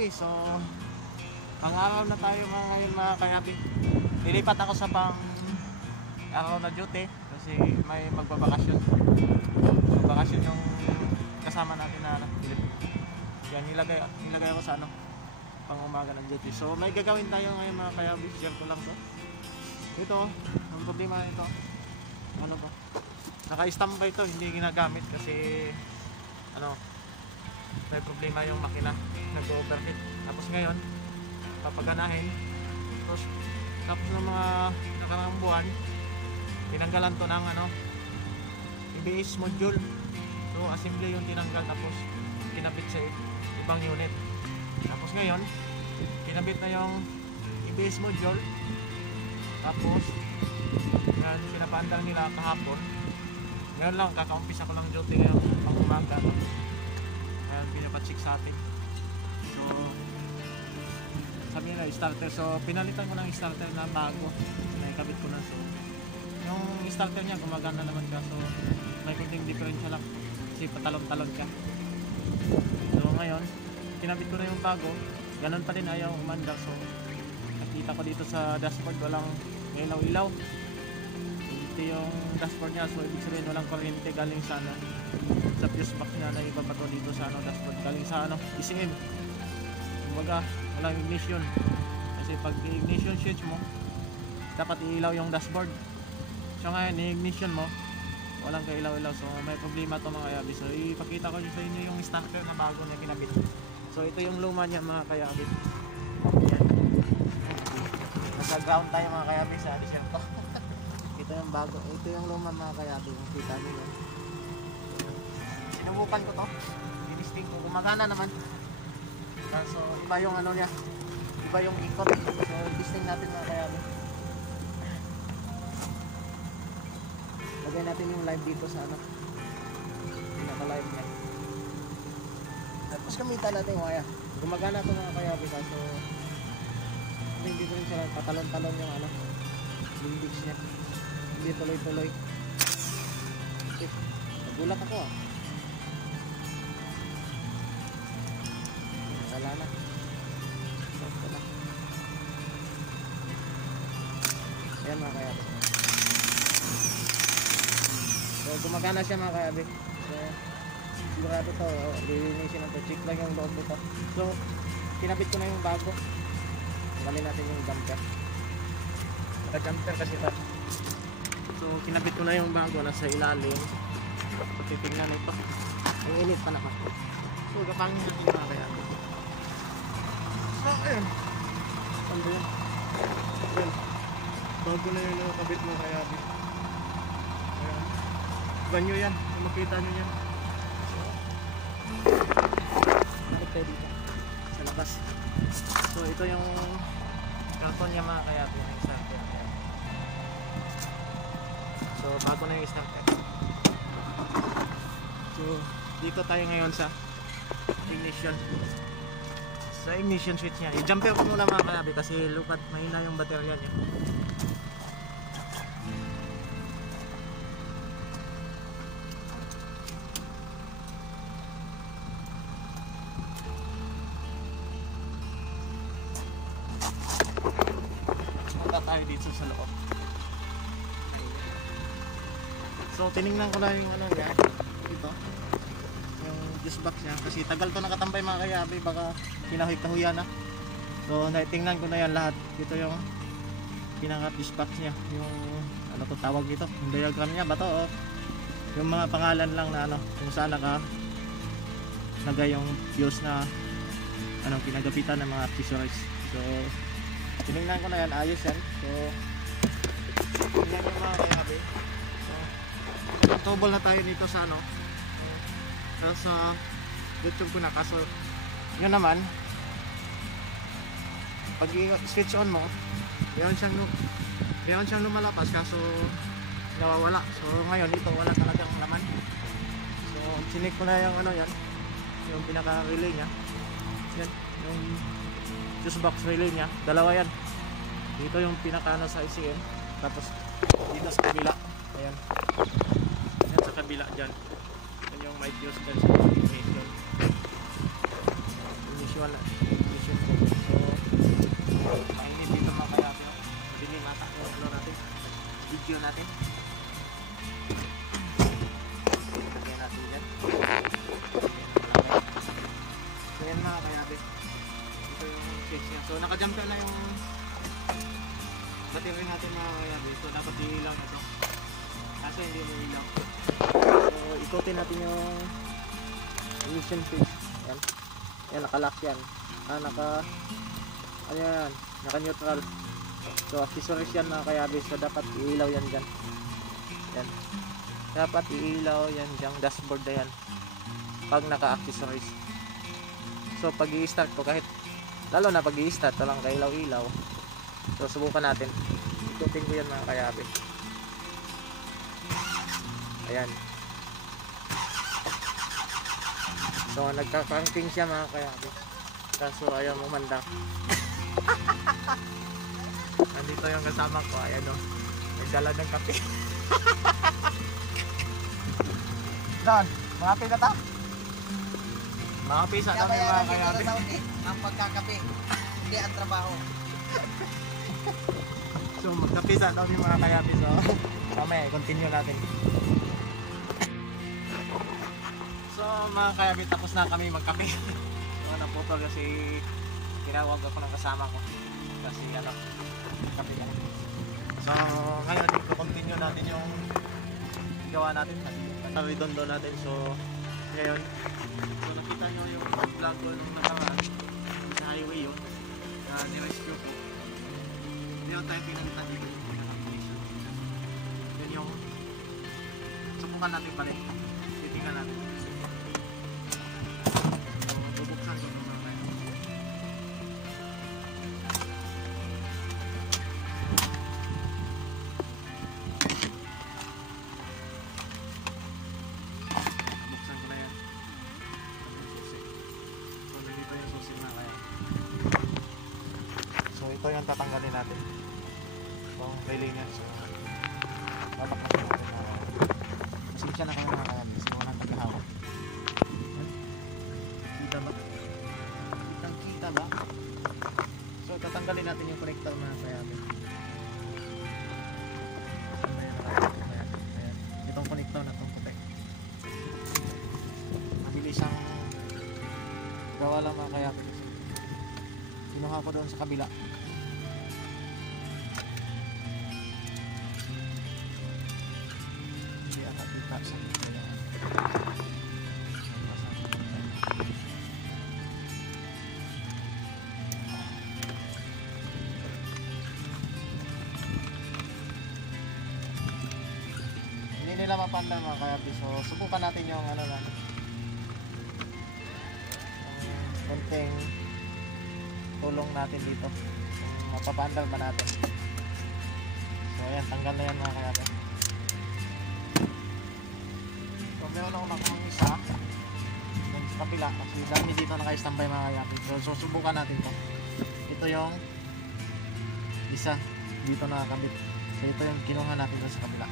kayabi, so ang araw na tayo mga ngayon mga kayabi. Nilipat ako sa pang araw na duty kasi may magbabakasyon. Magbabakasyon yung kasama natin na yan, nilagay ako sa pang umaga ng duty. So may gagawin tayo ngayon mga kayabi. Share ko lang to. Ito, ang problema nito, ano ba? Naka-standby to, hindi ginagamit kasi may problema yung makina, nag-overheat. Tapos ngayon papaganahin, tapos ng mga nakaraang buwan tinanggalan to ng EBS module. So assembly yung tinanggal, tapos kinabit sa ibang unit. Tapos ngayon kinabit na yung EBS module, tapos yan, pinapaandar nila kahapon. Ngayon lang, kakaumpisa ko lang duty ngayon pang umaga. Ngayon pinapatsik sa atin. So sabi nila starter, so pinalitan ko ng starter na bago, naikabit ko na. So yung starter niya gumagana naman siya, so may kunting diferensya lang kasi patalon-talon ka. So ngayon kinabit ko na yung bago, ganun pa din, ayaw umandar. So nakita ko dito sa dashboard walang ilaw-ilaw. Ito yung dashboard niya, so ibig sabihin walang kuryente galing sa sa fuse box niya na ibabato dito sa dashboard, galing sa ECM. Kumbaga walang ignition, kasi pag ignition switch mo dapat ilaw yung dashboard. So ngayon i-ignition mo, walang kailaw-ilaw, so may problema to mga kayabi. So ipakita ko sa inyo yung starter na bago niya kinabit. So ito yung luma niya mga kayabi. Yan, nasa ground tayo mga kayabi sa desierto. Ito yung bago, ito yung luma mga kayabi, kita nyo yan. Sinubukan ko to, tinisting ko, gumagana naman. So iba yung niya, iba yung ikot. So testing natin mga kayabi. Lagay natin yung live dito sa pinaka-live niya. Tapos gamitan natin yung wire. Gumagana ito mga kayabi, so hindi ko rin siya patalon-talon yung limbix niya. Hindi tuloy-tuloy. Nagulat ako wala na. Stop na. Ayan mga kayabi. So gumagana siya mga kayabi. So sigurado to, lilinisin natin. Check lang yung loob nito. So kinabit ko na yung bago. Tanggalin natin yung jumper. Naka-jumper kasi ito. So kinabit ko na yung bago, nasa ilalim. Titingnan ito. Ang init pa naman. So gapangin natin mga kayabi. So ayun. Ano yan? Ayun. Bago na yung nakakabit mga kayabi. Ayan. Banyo yan. Makita nyo yan. Bakit tayo dito? Sa labas. So ito yung karton niya mga kayabi. Yung starter. So bago na yung starter. So dito tayo ngayon sa ignition. Sa ignition switch niya. I-jumper ko muna mga kayabi kasi lupat, mahina yung baterya niya. Tayo dito sa loob. So tiningnan ko na yung yan ito, yung fuse box niya kasi tagal to nakatambay mga kayabi, baka kinahig-kahuyan na. So naitingnan ko na yan lahat. Ito yung pinaka fuse box niya, yung to tawag dito, yung diagram niya ba to o yung mga pangalan lang na kung saan nagay yung fuse na pinagapitan ng mga accessories. So tinignan ko na yan, ayos yan. So tingnan ko mga kayabi. So tobol na tayo dito sa sa YouTube ko na, kaso yun naman pag switch on mo meron siyang lumalapas, kaso nawawala. So ngayon ito wala talagang laman. So chinik ko na yung yan, yung pinaka relay nya yan, yung fuse box relay nya, dalawa yan. Dito yung pinaka sa ECM, tapos dito sa kabila, ayan, yan sa kabila dyan, yan yung may fuse dyan sa ignition video natin. Lagyan natin dyan. So yan mga kayabe, ito yung switch niya. So nakajump na yung battery natin mga kayabe. So dapat iilaw na ito, kaso hindi mo ilaw. So ikutin natin yung ignition switch. Yan, yan, nakalock yan. Ano yan, naka neutral. So accessories yan mga kayabe. So dapat iilaw yan dyan. Yan, dapat iilaw yan dyan, dashboard na yan pag naka accessories. So pag i-start ko, kahit lalo na pag i-start walang kailaw-ilaw, so subukan natin. Ikutin ko yan mga kayabe. Ayan, so nagka-cranking siya mga kayabe, kaso ayaw umanda. Nandito yung kasama ko, ayan o, nagdala ng kape. Doon, mga kape na ta? Mga pisa na mga kayabe. Ang pagkakape, hindi ang trabaho. So magkapisa daw yung mga kayabe. So mamaya continue natin. So mga kayabe, tapos na kami magkape. So naputol kasi tinawag ako ng kasama ko, kasi ano, kape lang. So ngayon continue natin yung gawa natin kasi nakaredondo natin. So ngayon, so nakita nyo yung vlog ko nung nakaraan sa highway yun, na nirescue ko. Hindi ako tayo pinalitan dito yung pinaka-condition. Yan yung subukan natin balik. Titingnan natin. So bubuksan ko nung mga tayo. Buksan ko na yan. So nandito yung susi na kaya. So ito yung tatanggalin natin. Itong relay niya. So babaknasin natin. Pasensya na kayo mga kayan kasi walang tagahawak. Kita ba? Kitang kita ba? So tatanggalin natin yung connector mga kayan. Ayan. Itong connector na itong puti. Mabilis ang gawa lang mga kayan. Kinuha ko doon sa kabila. Hindi ata kita sa kabila. Hindi nila mapanda mga kayabi. So subukan natin yung ano na, yung konting tulong natin dito, kung mapapandal ba natin. So ayan, tanggal na yan mga kayabe. So meron ako nakuha isa yung sa kapila kasi dami dito naka-standby mga kayabe. So susubukan natin to. Ito yung isa dito nakakabit. So ito yung kinuha natin doon sa kabila.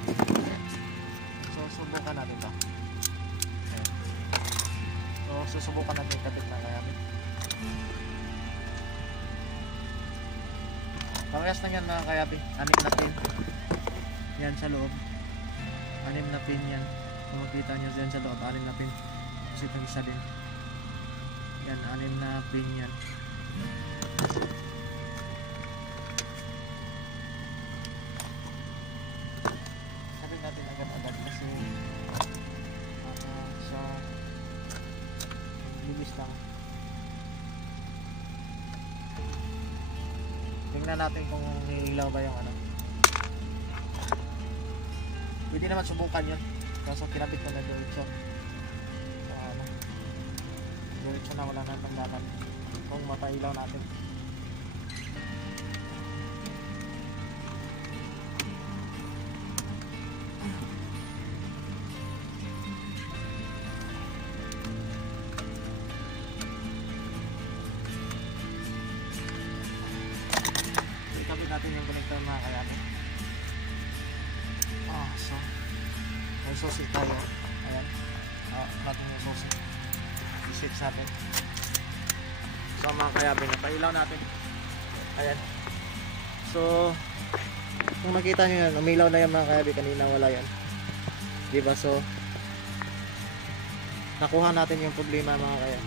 So susubukan natin to. Ayan. So susubukan natin ikabit mga kayabe. Parehas na yan mga kayabi, 6 na pin yan sa loob, 6 na pin yan. Kung makita nyo dyan sa loob, 6 na pin. Kasi itong isa din yan, 6 na pin yan. Sabihin natin agad-agad kasi sa bilis lang. Tingnan natin kung hilaw ba yung ano. Pwede naman subukan yun. Kaso kinabit ko na diretso. So ano, diretso na, wala nang tanggalan kung mapailaw natin. Ikabit natin yung connector mga kayabi. So may susi tayo. Ayan, natin yung susi, i-switch natin. So mga kayabi, napailaw natin. Ayan, so Kung nakita nyo yan, umilaw na yan mga kayabi, kanina wala yan. Diba? So, nakuha natin yung problema mga kaya.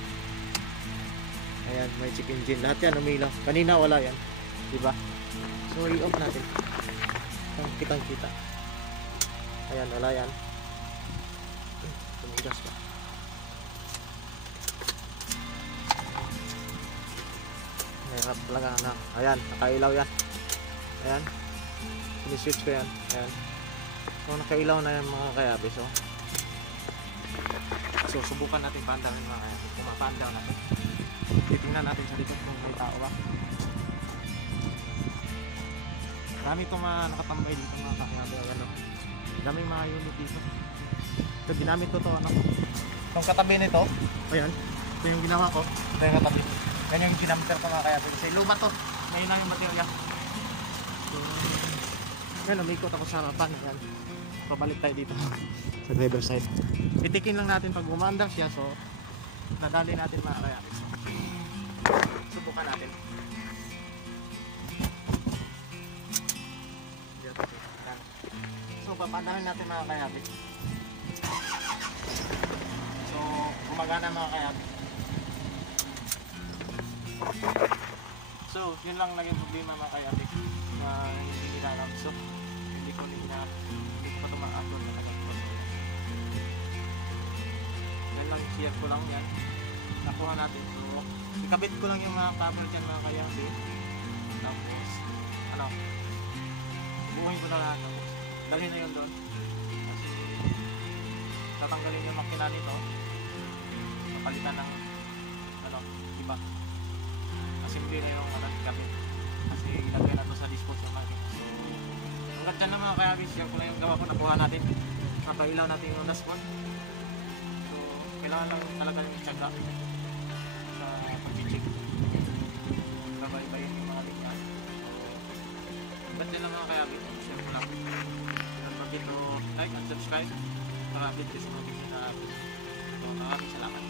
Ayan, may check engine. Lahat yan umilaw. Kanina wala yan. Diba? So, i-off natin. Kitang kita. Ayan, wala yan. Tumigas pa. Mahirap talaga na. Ayan, nakailaw yan. Ayan. Siniswitch ko yan. Ayan. So, nakailaw na yan mga kayabi. So, subukan natin paandangin mga kayabi. Kung mapaandang natin. Titingnan natin sa likod kung may tao ba. Marami itong mga nakatambay dito mga kayabi. Ano? Daming mga unit dito. Ito, ginamit ko ito. Ano? Itong katabi nito. Ayan. Ito yung ginawa ko. Ito yung katabi. Yan yung ginamper ko mga kayabi. Kasi luma to. May na yung material. So, yan, umikot ako sa harapan. Yan. Pabalik tayo dito sa driver side. Itikin lang natin pag umaandar siya. So, nadali natin mga kayabi. Subukan natin. So, papandarin natin mga kayabi. So, gumagana mga kayabi. So, yun lang naging problema mga kayabi. Hindi ginagawa. So, hindi ko pa tumaakon na nagagawa. Yan lang, share ko lang yan. Nakuha natin. So, ikabit ko lang yung mga cover dyan mga kayabi. Tapos, ano, buuhin ko na lang. Tapos, dalhin na yun doon. Kasi, tatanggalin yung makina nito. Napalitan ng, ano, iba. Kasi hindi na yung kabit. Kasi ilagay na ito sa dispose ng makina. So, hanggat dyan na mga kayabis, yan ko na yung gawa ko. Nakuha natin. Napailaw natin yung dashboard. So, kailangan lang talaga yung tsaga sa pag-check. Gabay-bayin yung mga linya. So, hanggat dyan na mga kayabis, share ko lang. Don't forget to like and subscribe para update sa mga video na. So, maraming salamat.